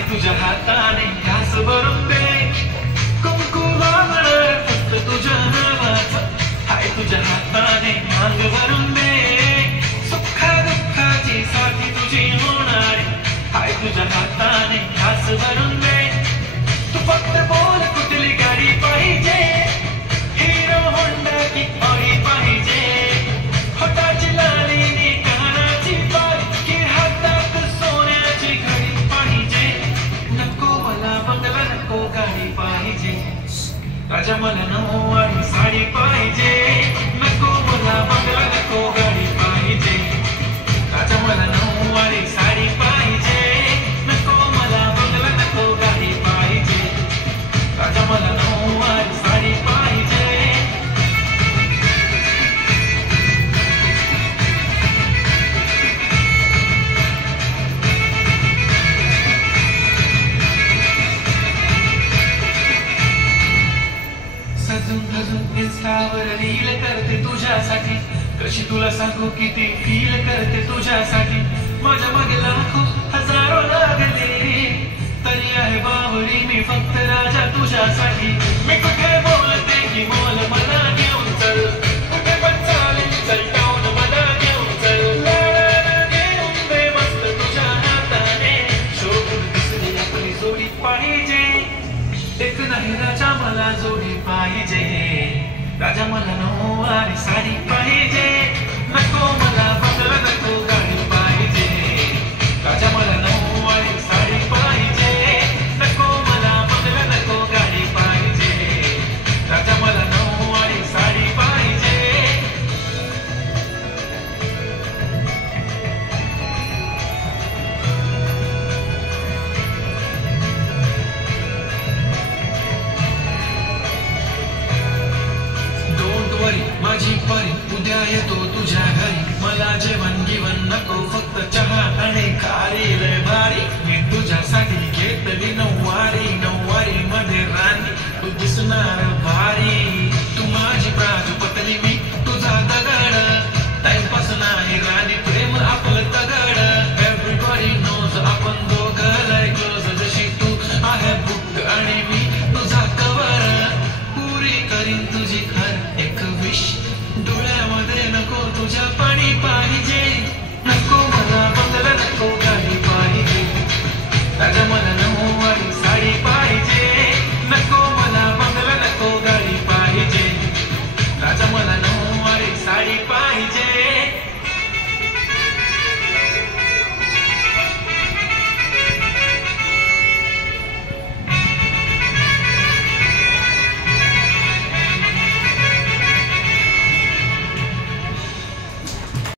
हाय तुझ्या हाताने घास भरून दे, कुंकू लावणार फक्त तुझ्या नावाचं. हाय तुझ्या हाताने मांग भरून दे, सुखा दुःखाची साथी तुझी होणार. हाय तुझ्या हाताने घास भरून दे. तू फक्त बोल कुठली गाडी पाहिजे, हिरो होंडा की ऑडी पाहिजे. होटाची लाली नी कानाची बाल की हातात सोन्याची घडी पाहिजे. नको मला बंगला नको गाडी पाहिजे, राजा मला नऊवारी साडी पाहिजे. नको मला बंगला नको गाडी पाहिजे, राजा मला नऊवारी साडी पाहिजे. नको मला बंगला नको गाडी पाहिजे, राजा मला नऊवारी साडी पाहिजे. सजून धजून इन्स्टावर रील करते तुझ्यासाठी, कशी तुला सांगू किती फील करते तुझ्यासाठी. माझ्या मागे लाखो हजारो लागले, तरी आहे बावरी मी फक्त राजा तुझ्यासाठी. मी कुठे बोलते की बोल